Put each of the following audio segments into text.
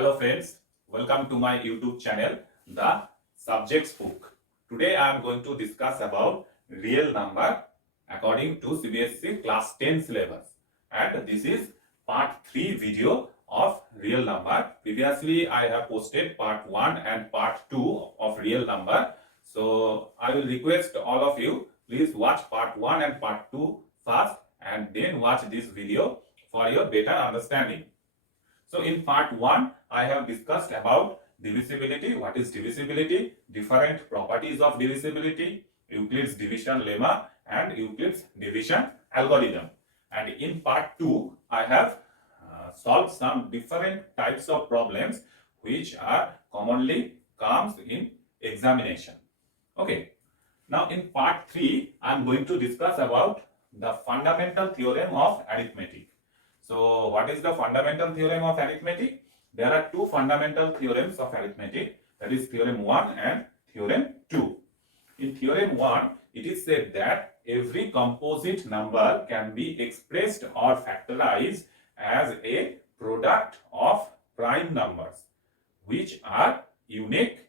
Hello friends, welcome to my YouTube channel, The Subjects Book. Today I am going to discuss about real number according to CBSE class 10 syllabus. And this is part 3 video of real number. Previously I have posted part 1 and part 2 of real number. So I will request all of you, please watch part 1 and part 2 first and then watch this video for your better understanding. So in part 1, I have discussed about divisibility, what is divisibility, different properties of divisibility, Euclid's division lemma and Euclid's division algorithm. And in part 2, I have solved some different types of problems which are commonly comes in examination. Okay. Now in part 3, I am going to discuss about the fundamental theorem of arithmetic. So what is the fundamental theorem of arithmetic? There are two fundamental theorems of arithmetic, that is theorem 1 and theorem 2. In theorem 1, it is said that every composite number can be expressed or factorized as a product of prime numbers which are unique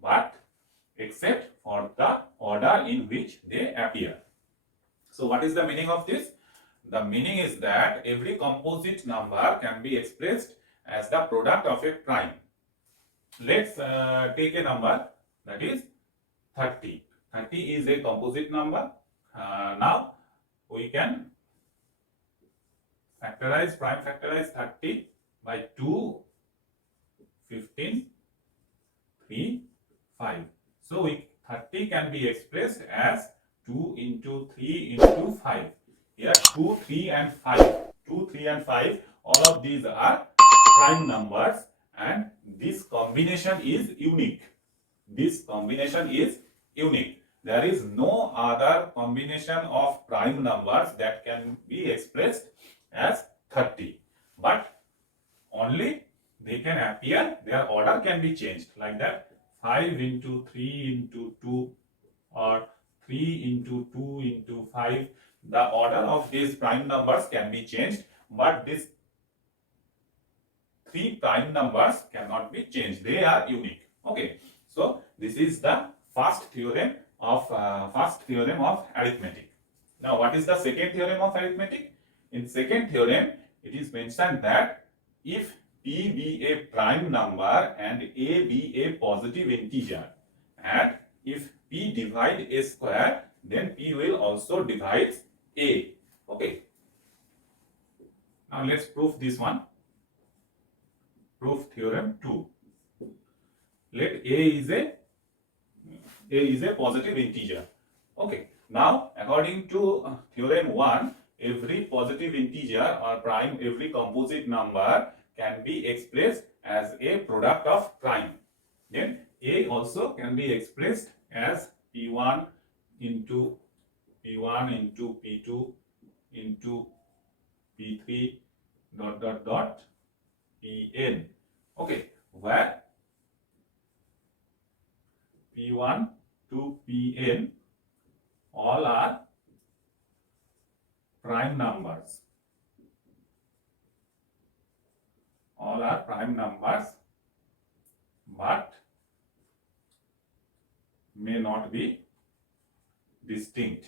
but except for the order in which they appear. So what is the meaning of this? The meaning is that every composite number can be expressed as the product of a prime. Let's take a number, that is 30. 30 is a composite number. Now we can prime factorize 30 by 2, 15, 3, 5. So 30 can be expressed as 2 into 3 into 5. Here 2, 3 and 5. 2, 3 and 5, all of these are prime numbers and this combination is unique. This combination is unique. There is no other combination of prime numbers that can be expressed as 30. But only they can appear, their order can be changed like that. 5 into 3 into 2 or 3 into 2 into 5. The order of these prime numbers can be changed, but these three prime numbers cannot be changed. They are unique. Okay. So this is the first theorem of arithmetic. Now, what is the second theorem of arithmetic? In second theorem, it is mentioned that if P be a prime number and A be a positive integer, and if P divide A square, then P will also divide A. Okay. Now let's prove this one. Prove theorem 2. Let A is a positive integer. Okay. Now according to theorem 1, every positive integer or prime, every composite number can be expressed as a product of prime. Then A also can be expressed as P1 into P1 into P2 into P3 dot Pn. Okay, where P1 to Pn all are prime numbers. All are prime numbers but may not be distinct.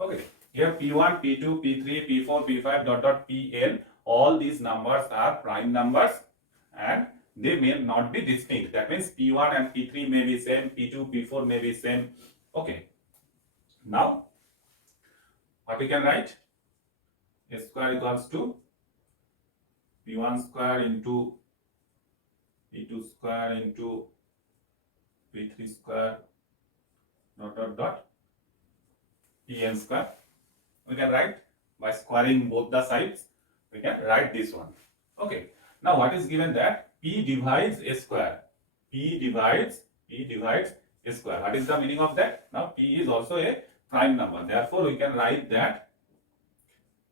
Okay, here P1, P2, P3, P4, P5 dot Pn, all these numbers are prime numbers and they may not be distinct. That means P1 and P3 may be same, P2, P4 may be same. Okay. Now, what we can write? A square equals to P1 square into P2 square into P3 square dot Pn square. We can write by squaring both the sides. We can write this one. Okay. Now what is given that P divides a square. P divides a square. What is the meaning of that? Now P is also a prime number. Therefore we can write that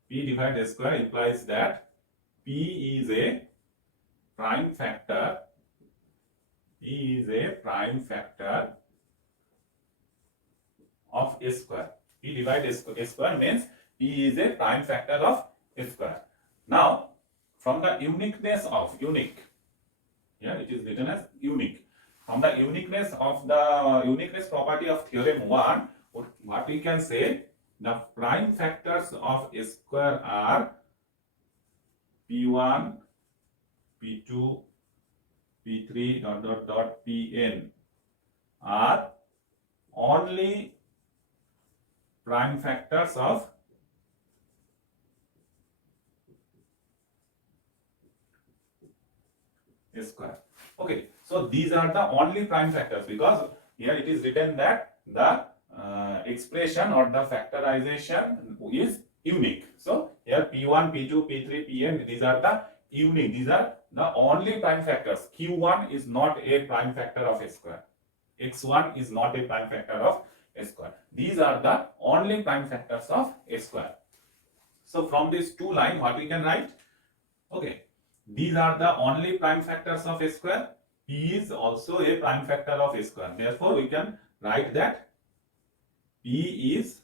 P divided a square implies that P is a prime factor. P is a prime factor of a square. P divide a square means P is a prime factor of square. Now, from the uniqueness of unique, here it is written as unique. From the uniqueness of the uniqueness property of theorem 1, what we can say, the prime factors of a square are P1, P2, P3 dot dot dot Pn are only prime factors of a square. Okay, so these are the only prime factors, because here it is written that the expression or the factorization is unique. So here P1, P2, P3, Pn, these are the unique. These are the only prime factors. Q1 is not a prime factor of a square. X1 is not a prime factor of a square. These are the only prime factors of a square. So from these two lines, what we can write? Okay, these are the only prime factors of a square. P is also a prime factor of a square. Therefore, we can write that P is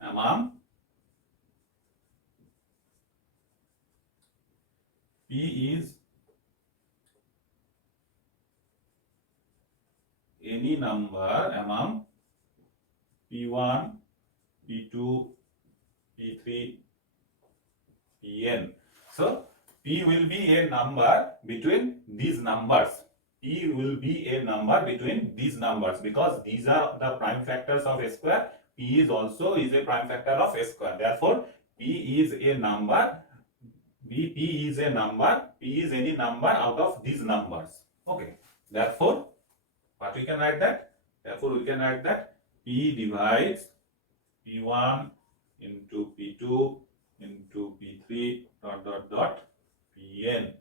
among any number among P1, P2, P3, Pn. So P will be a number between these numbers. P will be a number between these numbers, because these are the prime factors of a square. P is also a prime factor of a square. Therefore, P is a number. P is a number. P is any number out of these numbers. Okay. Therefore, what we can write that? Therefore, we can write that P divides P1 into P2 into P3 dot dot dot Pn.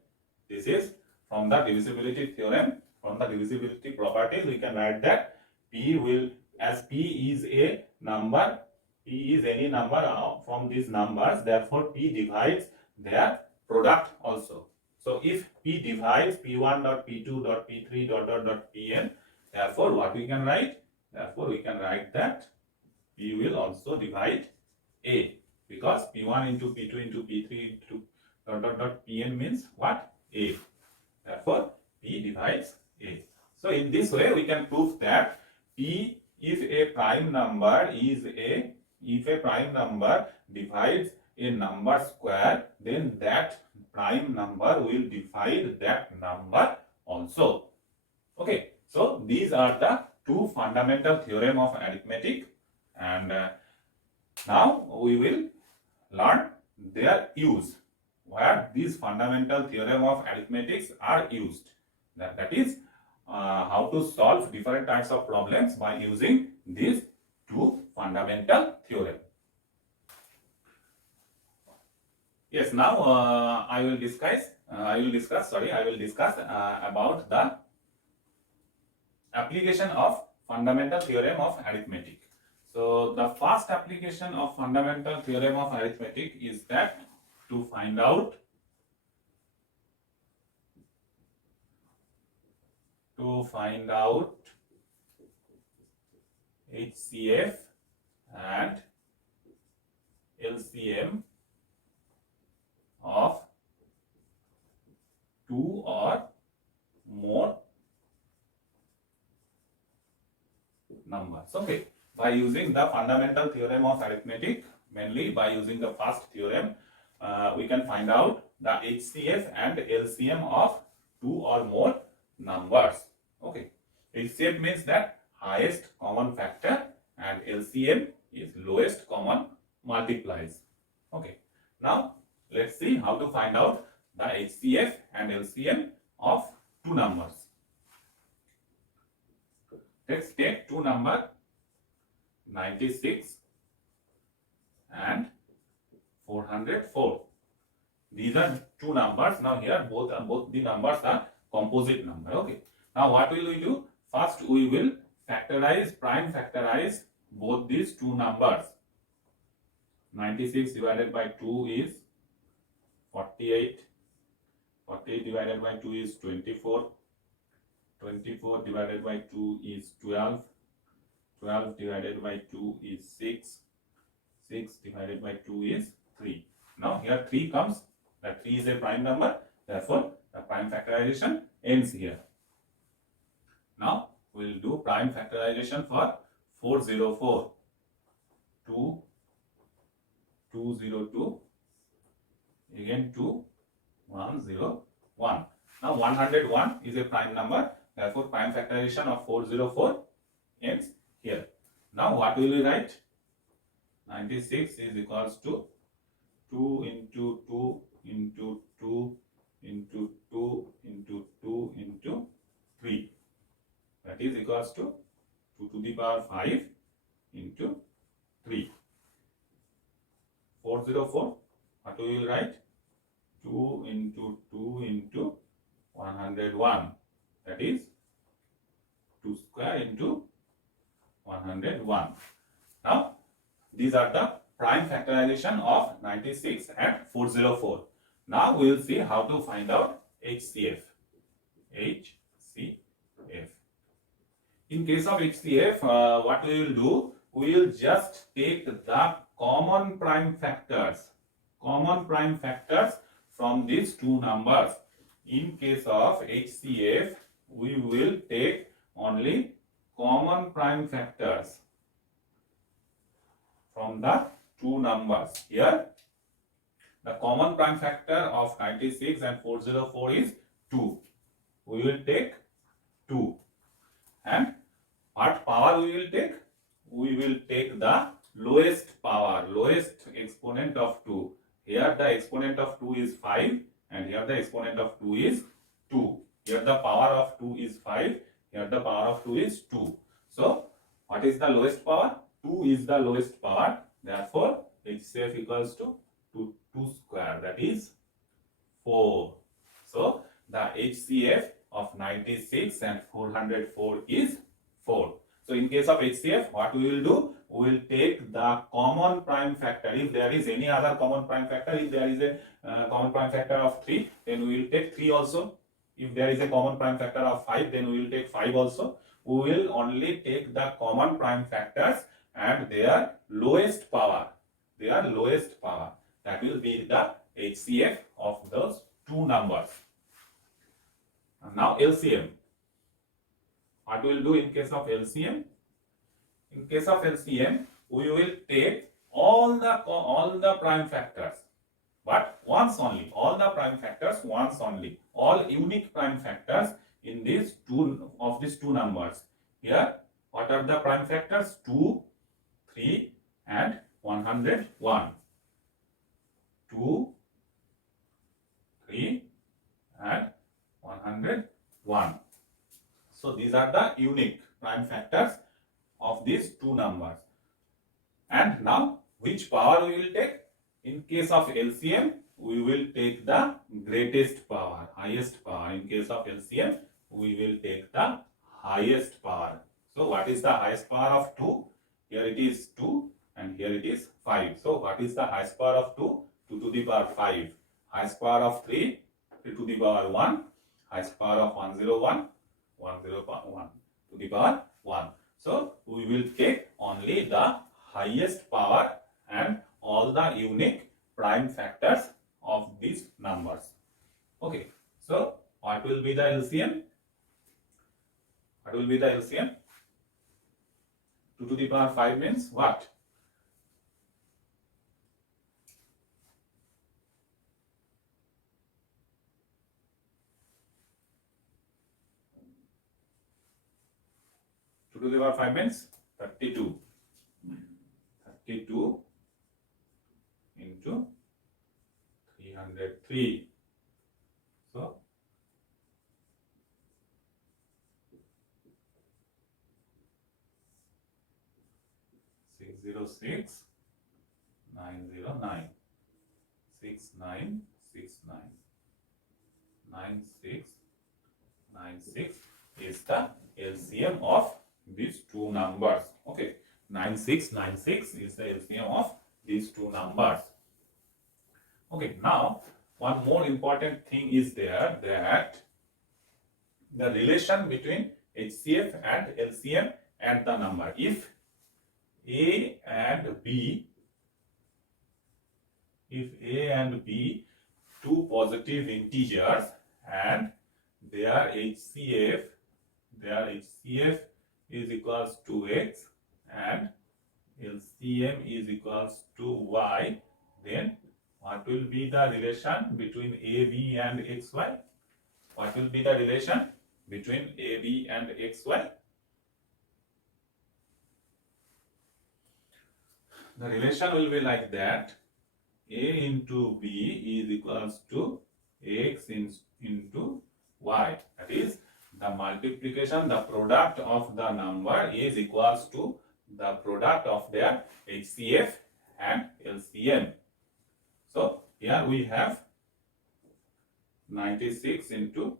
This is from the divisibility theorem. From the divisibility properties, we can write that P will, as P is a number, P is any number from these numbers. Therefore, P divides their product also. So if P divides P1 dot P2 dot P3 dot dot dot Pn, therefore what we can write? Therefore we can write that P will also divide A, because P1 into P2 into P3 into dot dot dot Pn means what? A. Therefore P divides A. So in this way we can prove that P, if a prime number divides a number square, then that prime number will divide that number also. Okay, so these are the two fundamental theorem of arithmetic, and now we will learn their use, where these fundamental theorem of arithmetics are used. That is how to solve different types of problems by using these two fundamental theorem. Yes, now I will discuss about the application of fundamental theorem of arithmetic. So the first application of fundamental theorem of arithmetic is that to find out HCF and LCM of two or more numbers. Okay, by using the fundamental theorem of arithmetic, mainly by using the first theorem, we can find out the HCF and LCM of two or more numbers. Okay, HCF means that highest common factor, and LCM is lowest common multiplies. Okay, now let's see how to find out the HCF and LCM of two numbers. Let's take two numbers 96 and 404. These are two numbers. Now here both the numbers are composite number. Okay. Now what will we do? First we will prime factorize both these two numbers. 96 divided by 2 is 48. 48 divided by 2 is 24. 24 divided by 2 is 12. 12 divided by 2 is 6. 6 divided by 2 is 3. Now here 3 comes, that 3 is a prime number, therefore the prime factorization ends here. Now we will do prime factorization for 404. 2, 202, again 2, 101. Now 101 is a prime number, therefore prime factorization of 404 ends here. Now what will we write? 96 is equals to 2 into 2 into 2 into 2 into 2 into 3. That is equals to 2 to the power 5 into 3. 404, what we will write? 2 into 2 into 101. That is 2 square into 101. Now, these are the prime factorization of 96 and 404. Now, we will see how to find out HCF. HCF. In case of HCF, what we will do? We will just take the common prime factors from these two numbers. In case of HCF, we will take only common prime factors from the two numbers. Here, the common prime factor of 96 and 404 is 2. We will take 2. And what power we will take? We will take the lowest power, lowest exponent of 2. Here the exponent of 2 is 5 and here the exponent of 2 is 2. Here the power of 2 is 5, here the power of 2 is 2. So, what is the lowest power? 2 is the lowest power. Therefore, HCF equals to 2 square, that is 4. So, the HCF of 96 and 404 is 4. So, in case of HCF, what we will do? We will take the common prime factor. If there is any other common prime factor, if there is a common prime factor of 3, then we will take 3 also. If there is a common prime factor of 5, then we will take 5 also. We will only take the common prime factors and their lowest power. That will be the HCF of those two numbers. And now LCM. What we will do in case of LCM? In case of LCM, we will take all the prime factors, but once only. All the prime factors once only. All unique prime factors in these two numbers. Here, what are the prime factors? 2, 3, and 101. 2, 3, and 101. So these are the unique prime factors of these two numbers. And now, which power we will take? In case of LCM, we will take the greatest power, highest power. In case of LCM, we will take the highest power. So what is the highest power of 2? Here it is 2 and here it is 5. So what is the highest power of 2? 2 to the power 5. Highest power of 3? 3 to the power 1. Highest power of 101? 101 to the power 1. So we will take only the highest power and all the unique prime factors of these numbers. Okay. So what will be the LCM? What will be the LCM? 2 to the power 5 means what? To the power 5 means 32. 32 into 303. So, 606 909 6969 9696 is the LCM of these two numbers. Okay, 9696 is the LCM of these two numbers. Okay, now one more important thing is there, that the relation between HCF and LCM and the number. If A and B if A and B two positive integers and their HCF is equals to X and LCM is equals to Y, then what will be the relation between AB and XY? What will be the relation between AB and XY? The relation will be like that: A into B is equals to X into Y. That is, the multiplication, the product of the number is equals to the product of their HCF and LCM. So here we have 96 into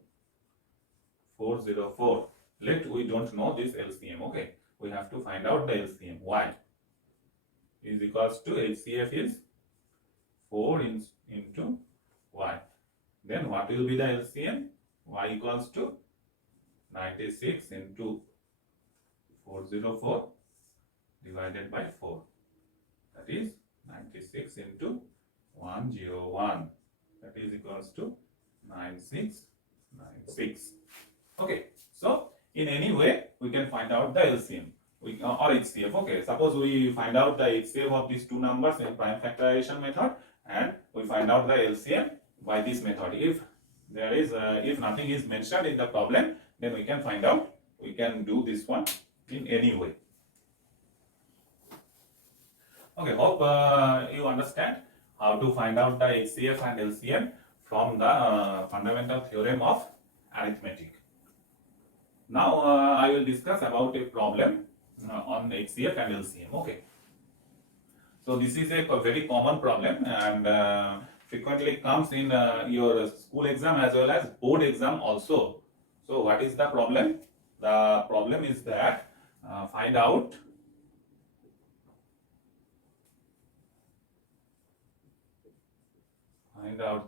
404. We don't know this LCM. Okay, we have to find out the LCM. Y is equals to HCF is 4 into Y. Then what will be the LCM? Y equals to 96 into 404 divided by 4. That is 96 into 101. That is equals to 9696. Okay, so in any way we can find out the LCM or HCF. Okay, suppose we find out the HCF of these two numbers in prime factorization method, and we find out the LCM by this method. If there is if nothing is mentioned in the problem, then we can find out. We can do this one in any way. Okay, hope you understand how to find out the HCF and LCM from the fundamental theorem of arithmetic. Now I will discuss about a problem on HCF and LCM. Okay, so this is a very common problem and frequently comes in your school exam as well as board exam also. So what is the problem? The problem is that find out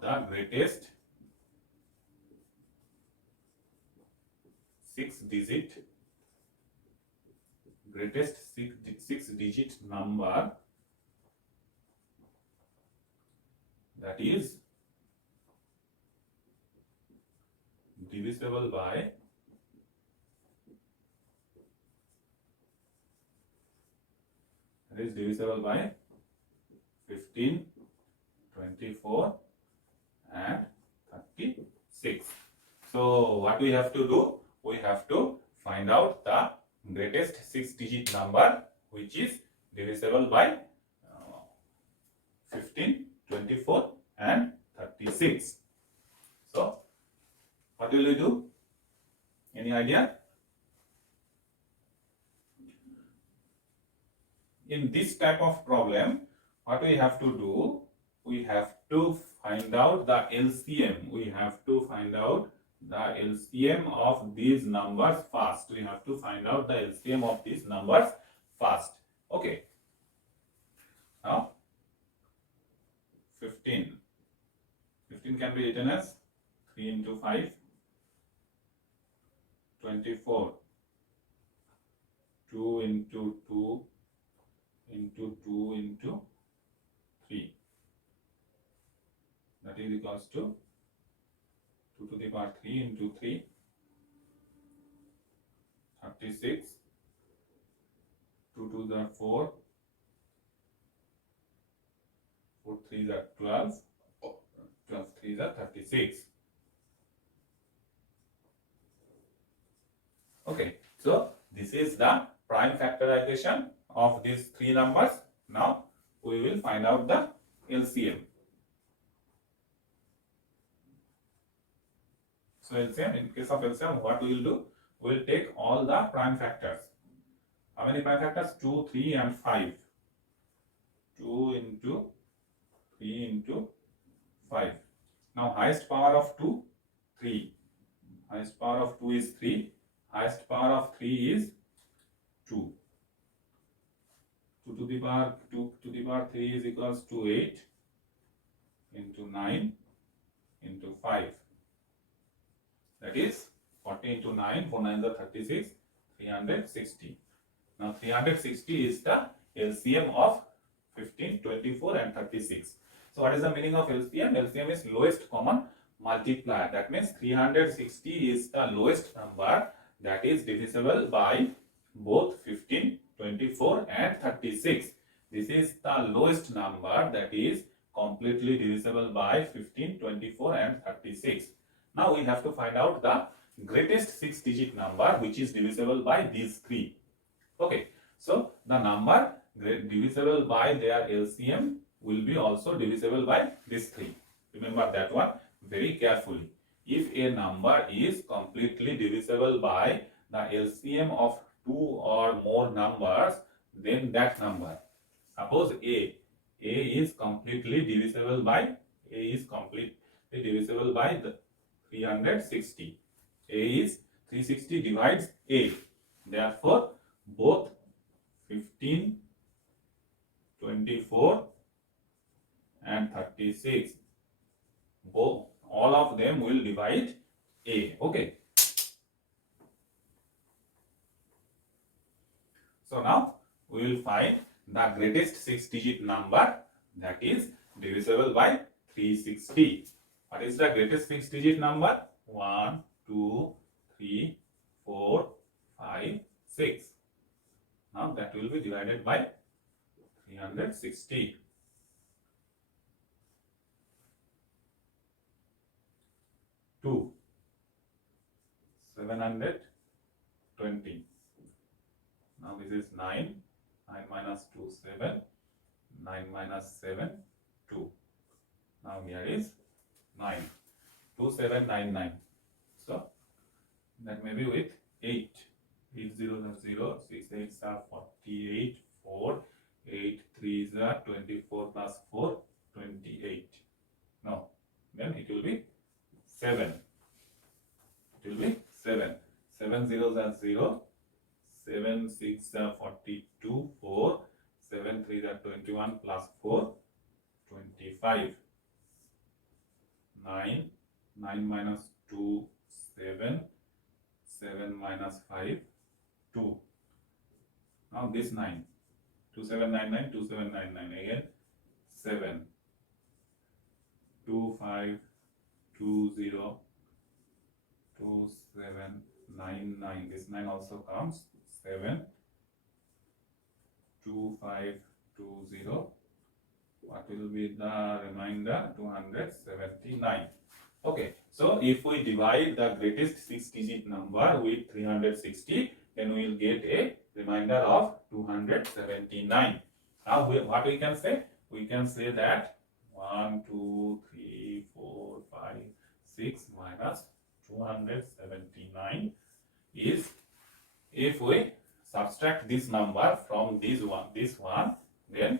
the greatest six digit number that is divisible by 15, 24 and 36. So what we have to do? We have to find out the greatest 6-digit number which is divisible by 15, 24 and 36. So what will we do? Any idea? In this type of problem, what we have to do? We have to find out the LCM. We have to find out the LCM of these numbers first. We have to find out the LCM of these numbers first. Okay. Now 15 can be written as 3 into 5, 24 2 into 2 into 2 into 3, that is equals to 2 to the power 3 into 3, 36, 2 to the 4, 4 3 is 12, 12 3 is 36. Okay, so this is the prime factorization of these three numbers. Now we will find out the LCM. So LCM, in case of LCM, what we will do? We will take all the prime factors. How many prime factors? 2, 3 and 5. 2 into 3 into 5. Now highest power of 2, 3. Highest power of 2 is 3. Highest power of 3 is 2. 2 to the power 3 is equals to 8 into 9 into 5. That is 40 into 9, 4 9 is 36, 360. Now 360 is the LCM of 15, 24 and 36. So what is the meaning of LCM? LCM is lowest common multiplier. That means 360 is the lowest number that is divisible by both 15, 24 and 36. This is the lowest number that is completely divisible by 15, 24 and 36. Now we have to find out the greatest 6-digit number which is divisible by these three. Okay, so the number divisible by their LCM will be also divisible by these three. Remember that one very carefully. If a number is completely divisible by the LCM of two or more numbers, then that number, suppose A is completely divisible by the 360. A is 360 divides A. Therefore, both 15, 24 and 36, both all of them will divide A. Okay. So now we will find the greatest 6-digit number that is divisible by 360. What is the greatest 6-digit number? 1, 2, 3, 4, 5, 6. Now that will be divided by 360. 2, 720. Now this is 9. 9 minus 2, 7. 9 minus 7, 2. Now here is 9. 2799. So that may be with 8. 8 zeros are 0. 6 8s are 48. 4. 8 3s are 24 plus 4, 28. No. Then it will be 7. It will be 7. 7 zeros are 0. 7 6 are 42. 4. 7 3s are 21 plus 4, 25. 9. 9 minus 2, 7. 7 minus 5, 2. Now this 9. 2799, 2799 again. 7. 2520, 2799. This 9 also comes. 7. 2520. What will be the remainder? 279. Okay, so if we divide the greatest 6-digit number with 360, then we will get a remainder of 279. Now what we can say? We can say that 1, 2, 3, 4, 5, 6 minus 279 is, if we subtract this number from this one, then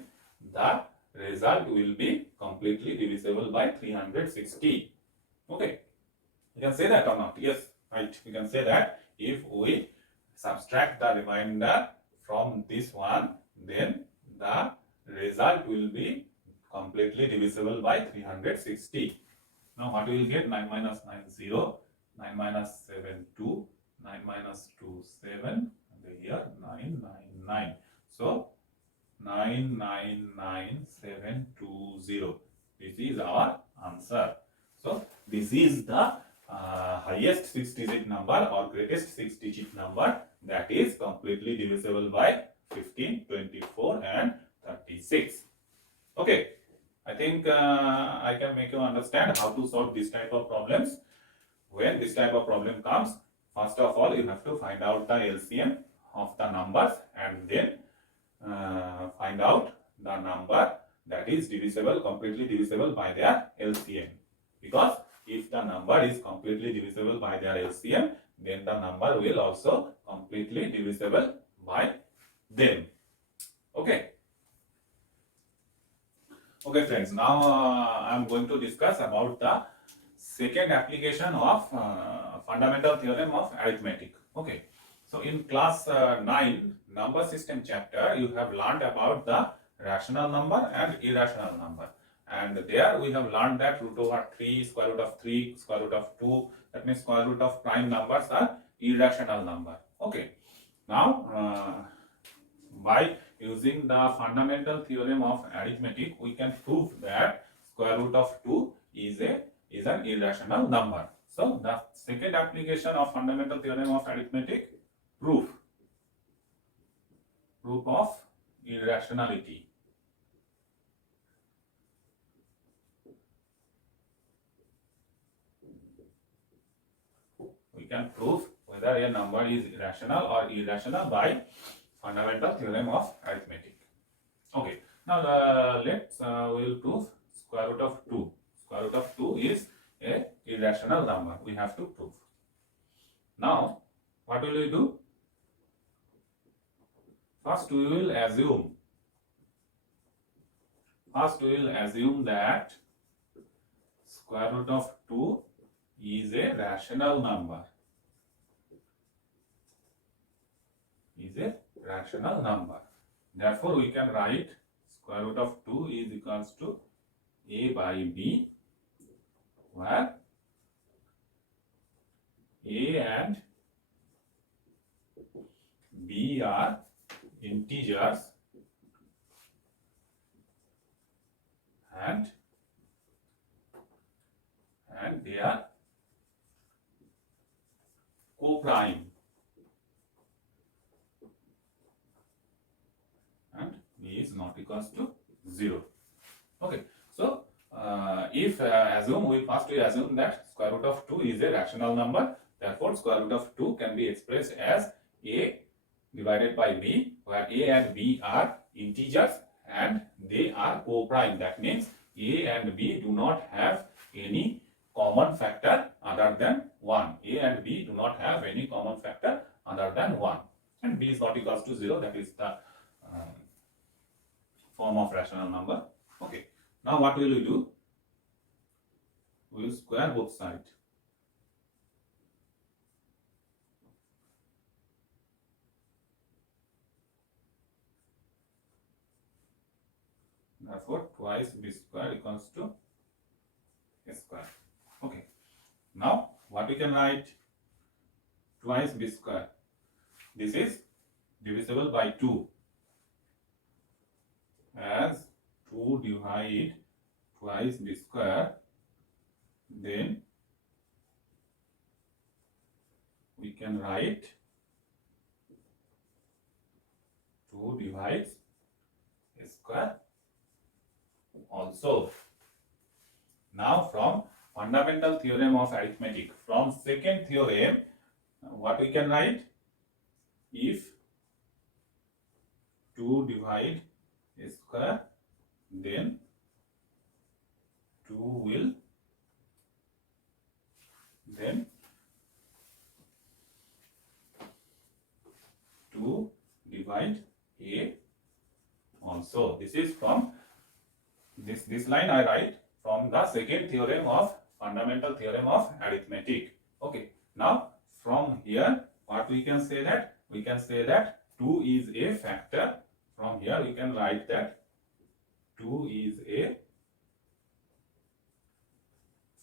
the result will be completely divisible by 360. Okay, you can say that or not? Yes, right. We can say that if we subtract the remainder from this one, then the result will be completely divisible by 360. Now what we will get? 9 minus 9 0, 9 minus 7 2, 9 minus 2 7, and here 9 9 9. So 999720. This is our answer. So this is the highest 6-digit number or greatest 6-digit number that is completely divisible by 15, 24 and 36. Okay, I think I can make you understand how to solve this type of problems. When this type of problem comes, first of all you have to find out the LCM of the numbers and then find out the number that is divisible, completely divisible by their LCM. Because if the number is completely divisible by their LCM, then the number will also completely divisible by them. Okay. Okay friends, now I am going to discuss about the second application of fundamental theorem of arithmetic. Okay. So in class 9 number system chapter, you have learned about the rational number and irrational number. And there we have learned that root over 3, square root of 3, square root of 2, that means square root of prime numbers are irrational number. Okay. Now by using the fundamental theorem of arithmetic, we can prove that square root of 2 is an irrational number. So the second application of fundamental theorem of arithmetic, proof of irrationality. We can prove whether a number is rational or irrational by fundamental theorem of arithmetic. Okay, now let's we will prove square root of 2. Square root of 2 is a irrational number. We have to prove. Now, what will we do? First, we will assume that square root of 2 is a rational number. Therefore, we can write square root of 2 is equals to a by b, where a and b are integers and they are co-prime, and b is not equals to 0. Okay, so if assume we assume that square root of 2 is a rational number, therefore square root of 2 can be expressed as a divided by b, where a and b are integers and they are co-prime. That means a and b do not have any common factor other than 1. A and b do not have any common factor other than 1, and b is not equals to 0. That is the form of rational number. Okay, now what will we do? We will square both sides. Therefore, twice b square equals to a square. Okay. Now, what we can write? Twice b square. This is divisible by 2. As 2 divide twice b square, then we can write 2 divides a square also. Now, from fundamental theorem of arithmetic, from second theorem, what we can write? If 2 divide a square, then 2 will then 2 divide a also. This is from this line I write from the second theorem of fundamental theorem of arithmetic. Okay, now from here what we can say that? We can say that 2 is a factor. From here we can write that 2 is a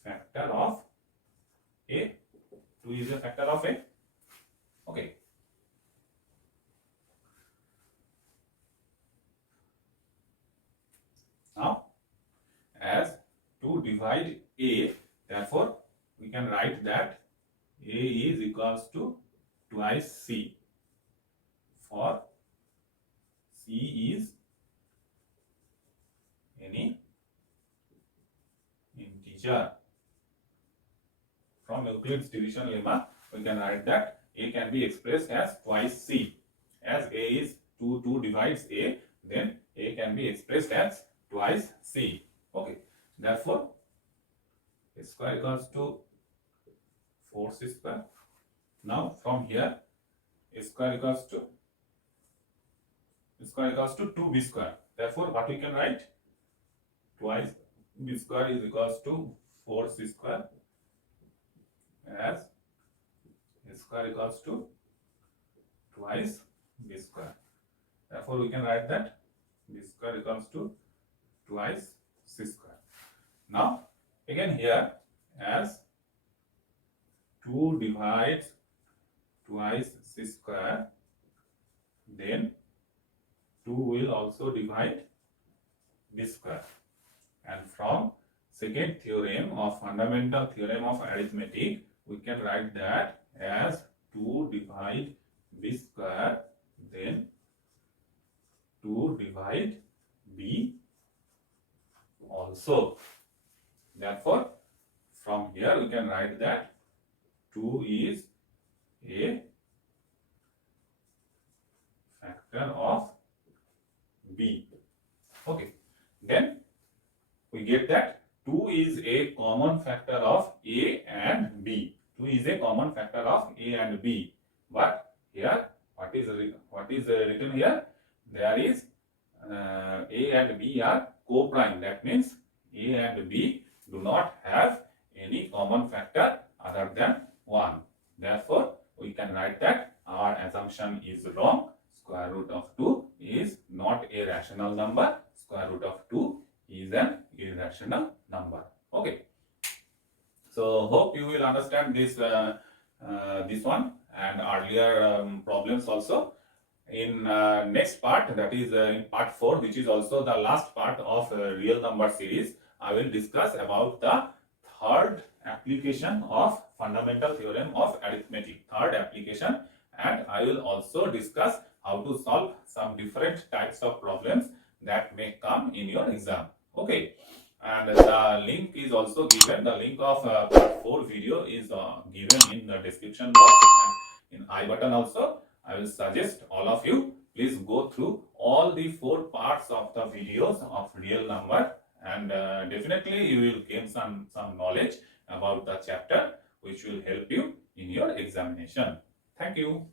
factor of a. 2 is a factor of a. Okay. Now, as 2 divide a, therefore we can write that a is equals to twice c, for c is any integer. From Euclid's division lemma, we can write that a can be expressed as twice c. As a is 2 divides a, then a can be expressed as twice c. Okay, therefore a square equals to 4c square. Now from here a square equals to 2b square. Therefore what we can write? Twice b square is equals to 4c square, as a square equals to twice b square. Therefore we can write that b square equals to twice c square. Now again here, as 2 divides twice c square, then 2 will also divide b square, and from second theorem of fundamental theorem of arithmetic, we can write that as 2 divide b square, then 2 divide b also. Therefore, from here we can write that 2 is a factor of b. Okay, then we get that 2 is a common factor of a and b. 2 is a common factor of a and b. But here, what is written here? There is a and b are co-prime. That means a and b do not have any common factor other than 1. Therefore, we can write that our assumption is wrong. Square root of 2 is not a rational number. Square root of 2 is an irrational number. Okay. So hope you will understand this this one and earlier problems also. In next part, that is in part 4, which is also the last part of real number series, I will discuss about the third application of fundamental theorem of arithmetic. Third application, and I will also discuss how to solve some different types of problems that may come in your exam. Okay, and the link is also given. The link of part 4 video is given in the description box and in I button also. I will suggest all of you, please go through all the 4 parts of the videos of real number, and definitely you will gain some knowledge about the chapter which will help you in your examination. Thank you.